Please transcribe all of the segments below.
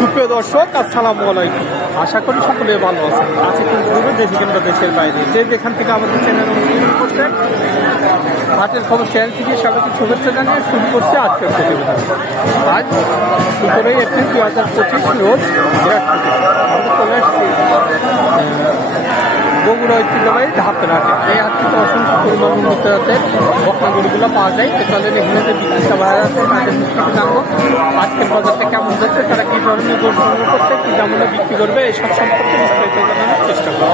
সুপ্রিয় দর্শক, আসসালামু আলাইকুম। আশা করি সকলে ভালো আছেন। আছে কিন্তু দূরে দেশে কিংবা দেশের বাইরে। যে যেখান থেকে আমাদের চ্যানেল অনুসরণ করছেন, হাটের খবর চ্যানেল থেকে সবাইকে শুভেচ্ছা জানিয়ে শুরু করছে আজকের প্রতিবেদন। আজ সতেরোই এপ্রিল দু হাজার পঁচিশ রোজ বিরাট চলে বগুড়া ঐতিহ্যবাহী ধাপের হাটে এই হাট থেকে অসংখ্য পরিমাণ উন্নত জাতের বকনাগুলিগুলো পাওয়া যায়। তো চলেন এখানে যে বিক্রেতা ভাইরা আছে, তাদের থেকে জানব আজকের বাজারটা কেমন যাচ্ছে, তারা কী ধরনের গরু সংগ্রহ করছে, কী দামে বিক্রি করবে এইসব সম্পর্কে বিস্তারিত জানানোর চেষ্টা করব।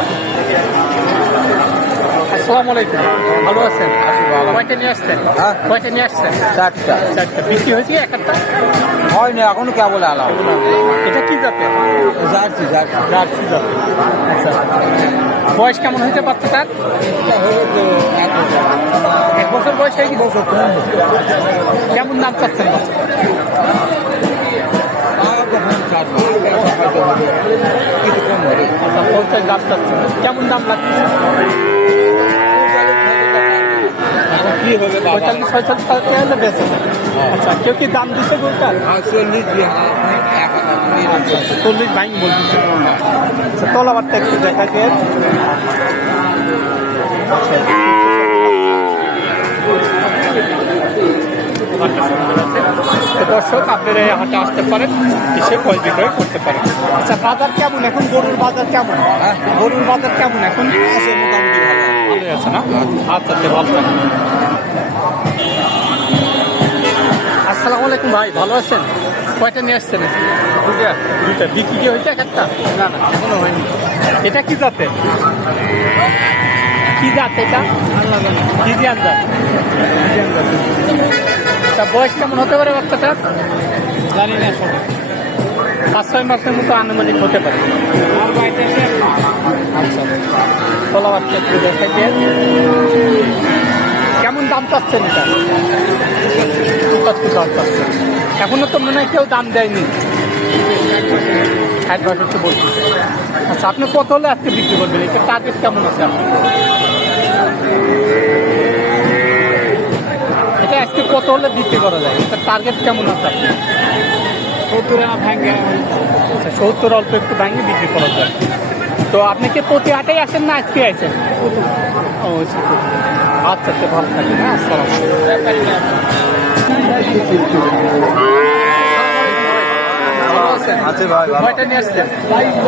আসসালামু আলাইকুম। ভালো আছেন? কয়টা নিয়ে আসছেন? হ্যাঁ। কয়টা নিয়ে আসছেন? চারটা। চারটা। বিক্রি হয়েছে একটা হয়নি এখনও কেবল আলাম এটা কি জাতের? যাচ্ছি জার্সি। জাতের। আচ্ছা। বয়স কেমন হয়েছে বাচ্চাটার? এক বছর বয়স হয়ে গেছে? বছর কেমন দাম চাচ্ছেন বাচ্চা পঞ্চাশ দাম চাচ্ছেন। কেমন দাম লাগছে এখন কি হবে বাবা? পঁয়তাল্লিশ ছয়চল্লিশ টাকা হলে বেঁচে যাবে। আচ্ছা কেউ কি দাম দিছে গরুটার? চল্লিশ চল্লিশ বাইং বলতেছে আচ্ছা তলাবারটা একটু দেখা দিয়ে দর্শক আপনারা হাটে আসতে পারেন এসে ক্রয় বিক্রয় করতে পারেন। আচ্ছা বাজার কেমন এখন? গরুর বাজার কেমন? হ্যাঁ? গরুর বাজার কেমন এখন? আছে মোটামুটি ভালো। আছে না? আচ্ছা আচ্ছা ভালো আসসালামু আলাইকুম ভাই ভালো আছেন? কয়টা নিয়ে আসছেন আজকে? দুইটা। দুইটা। বিক্রি কি হয়েছে এক একটা? না না এখনও হয়নি। এটা কি জাতের কি জাত এটা? ফিজিয়ান জাত। ফিজিয়ান জাত। তা বয়স কেমন হতে পারে বাচ্চাটার? জানি না সব। পাঁচ ছয় মাসের মতো আনুমানিক হতে পারে। আচ্ছা কলা বাচ্চা একটু দেখাই দিয়ে কেমন দাম চাচ্ছেন এটা? পঁচাত্তর দাম চাচ্ছেন। এখনও তো মনে হয় কেউ দাম দেয়নি। ষাট বছর বলতেছে আচ্ছা আপনি কত হলে আজকে বিক্রি করবেন? এটা টার্গেট কেমন আছে আপনার? এটা আজকে কত হলে বিক্রি করা যায়? এটা টার্গেট কেমন আছে আপনার? সত্তর ভাঙে আচ্ছা সত্তর অল্প একটু ভাঙে বিক্রি করা যায়। তো আপনি কি প্রতি আটাই আসেন না আজকে আসেন ও আচ্ছা আচ্ছা ভালো হ্যাঁ আসসালাম ভালো আছেন আছে ভাই। কয়টা নিয়ে আসছেন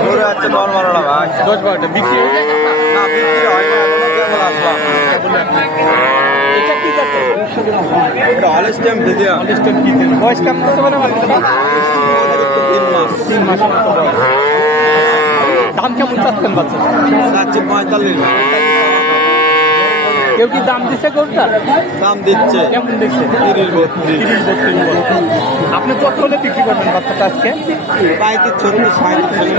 গরু আছে দশ বারোটা ভাই। দশ বারোটা বিক্রি হয়ে যায় না, বিক্রি হয়নি, এখনও কেবল আসলাম। এটা কি জাতের এটা হলস্টেম ফিজিয়ান। অলিস্টার কি জাতের? বয়স কেমন হতে পারে তিন মাস। তিন মাস দাম কেমন চাচ্ছেন বাচ্চা চাচ্ছি পঁয়তাল্লিশ। কেউ কি দাম দিছে গরুটা? দাম দিচ্ছে। কেমন দিচ্ছে? তিরিশ বত্রিশ। তিরিশ বত্রিশ আপনি কত হলে বিক্রি করবেন বাচ্চাটা আজকে? পঁয়ত্রিশ চল্লিশ সাঁত্রিশ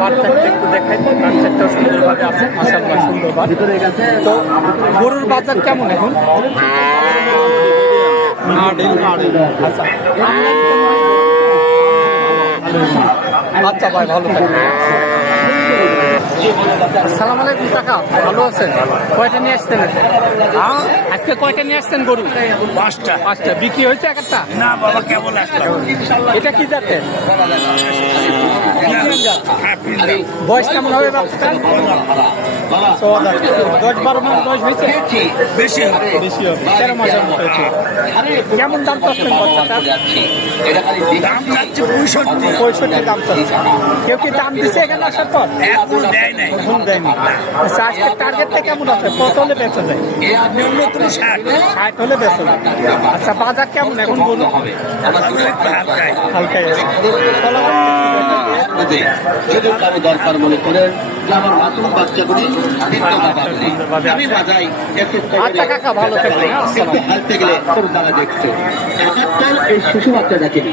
বাচ্চাটা একটু দেখাই তো বাচ্চাটাও সুন্দরভাবে আছে মাসাল্লাহ সুন্দরভাবে। তো গরুর বাজার কেমন এখন? আচ্ছা আচ্ছা ভাই ভালো থাকবেন। সালাম আলাইকুম কাকা ভালো আছেন? কয়টা নিয়ে আসছেন? আজকে? আজকে কয়টা নিয়ে আসছেন গরু? পাঁচটা। পাঁচটা। বিক্রি হয়েছে এক একটা? না বাবা কেবল এটা কি ফিরলাম বয়স কেমন হবে। দশ বারো মাস বয়স হয়েছে? বেশি বেশি হবে। তেরো মাসের মতো হয়েছে। কেমন দাম চাচ্ছেন দাম যাচ্ছে পঁয়ষট্টি। পঁয়ষট্টি দাম চাচ্ছে। কেউ কি দাম দিছে এখানে আসার পর? এখন দেয়নি। আচ্ছা আজকের টার্গেটটা কেমন আছে? কত হলে বেঁচে যায়? ন্যূনতম ষাট। ষাট হলে বেঁচে আচ্ছা বাজার কেমন এখন বলুন? হালকাই আছে। যদি কারও দরকার মনে করেন যে আমার মাসুম বাচ্চাগুলি আমি বাজাই একটু আচ্ছা কাকা ভালো থাকবেন হ্যাঁ, হালতে গেলে তোর দ্বারা দেখছে। এই শিশু বাচ্চা দেখেনি।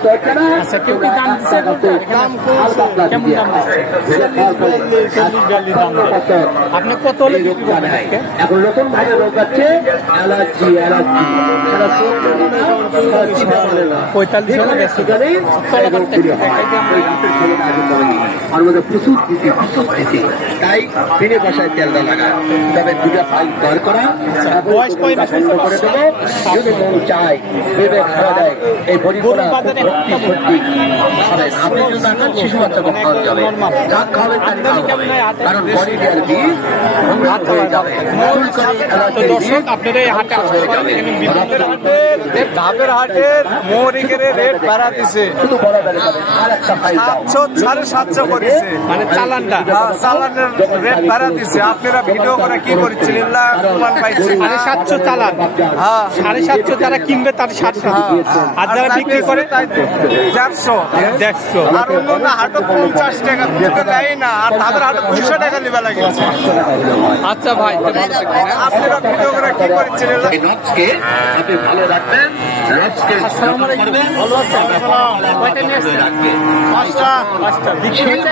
আচ্ছা কেউ কি দাম দিচ্ছে দাম কেমন দাম দিচ্ছে চল্লিশ বিয়াল্লিশ দাম দিচ্ছে। আপনি কত হলে বিক্রি করবেন আজকে এখন নতুন ভাবে রোগ আছে অ্যালার্জি অ্যালার্জি। পঁয়তাল্লিশ। আর মধ্যে প্রচুর দিতে প্রচুর দিতে তাই দিনে বসায় তেলটা লাগা তবে দুটা ফাইল দর করা বয়স করে দেবো যদি মন চায় খাওয়া দেয় এই পরিপূর্ণ আপনি যদি শিশু বাচ্চাকে খাওয়া যাবে যাক খাবেন তাকে খাওয়া হবে কারণ বডি হয়ে যাবে দর্শক আপনারা এই হাটে আসতে পারেন ধাপের হাটের রেট বাড়া দিছে সাতশো সাড়ে সাতশো করেছে মানে চালানটা হ্যাঁ, চালানের রেট বাড়া দিছে আপনারা ভিডিও করে কি করছেন প্রমাণ পাইছেন সাড়ে সাতশো চালান। হ্যাঁ। সাড়ে সাতশো যারা কিনবে তার সাতশো। আর যারা বিক্রি করে তাই চারশো দেড়শো আর অন্য পঞ্চাশ টাকা দেয় না আর তাদের হাটত দুশো টাকা নিবে লাগে আচ্ছা ভাই ভালো হ্যাঁ? আপনারা ভিডিও করে কি করছেন এগুলা আপনি ভালো রাখবেন নটসকে আসসালামু আলাইকুম। ভালো আছেন? কয়টা নিয়ে আসছেন? পাঁচটা পাঁচটা। বিক্রি হয়েছে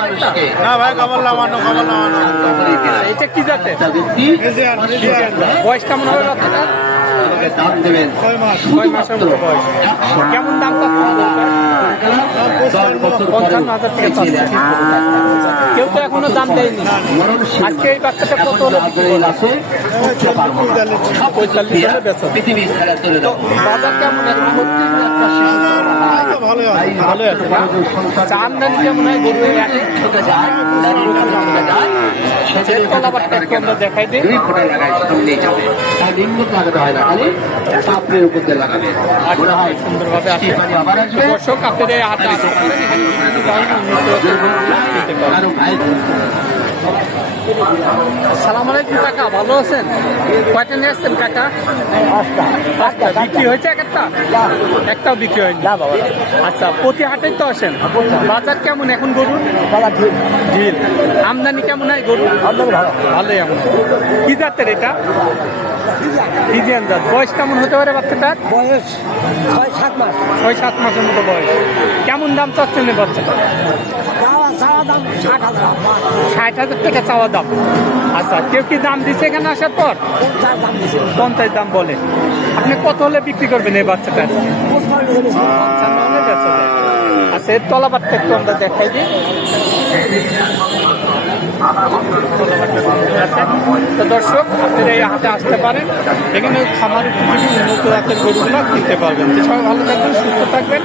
না ভাই কমল না কমল না এটা কি জাতের? বয়স কেমন হবে বাচ্চাটা? দাম দেবেন। কেমন দাম পঞ্চান্ন হাজার টাকা কেউ তো এখনও দাম দেয়নি। আজকে এই বাচ্চাটা কত হলে? করবে? পঁয়তাল্লিশ হলে পৃথিবী ছেড়ে চলে দেখাই ফোঁটা লাগাই সামনে আসবে দর্শক, আপনাদের এই হাটে আসতে পারেন এখানে বিভিন্ন ধরনের উন্নত গরুগুলো কিনতে পারেন। কারও ভাই আসসালামু আলাইকুম কাকা ভালো আছেন? কয়টা নিয়ে আসছেন কাকা? পাঁচটা। বিক্রি হয়েছে এক একটা? একটাও বিক্রি হয়নি? আচ্ছা প্রতি হাটেই তো আসেন? বাজার কেমন এখন গরুর ঢিল। আমদানি কেমন হয় গরু? ভালোই আমদানি। কি জাতের এটা? ফিজিয়ান জাত। বয়স কেমন হতে পারে বাচ্চাটার? বয়স ছয় সাত মাস। ছয় সাত মাসের মতো বয়স। কেমন দাম চাচ্ছেন বাচ্চাটা? ষাট হাজার। টাকা চাওয়া দাম। আচ্ছা কেউ কি দাম এখানে আসার পর? পঞ্চাশ দাম বলে। আপনি কত হলে বিক্রি করবেন এই বাচ্চাটা। আচ্ছা এর তলাবারটা একটু আমরা দেখাই দিই। তো দর্শক আপনারা এই হাতে আসতে পারেন। এখানে খামার উন্নত জাতের গরুগুলো কিনতে পারবেন। সবাই ভালো থাকবেন সুস্থ থাকবেন।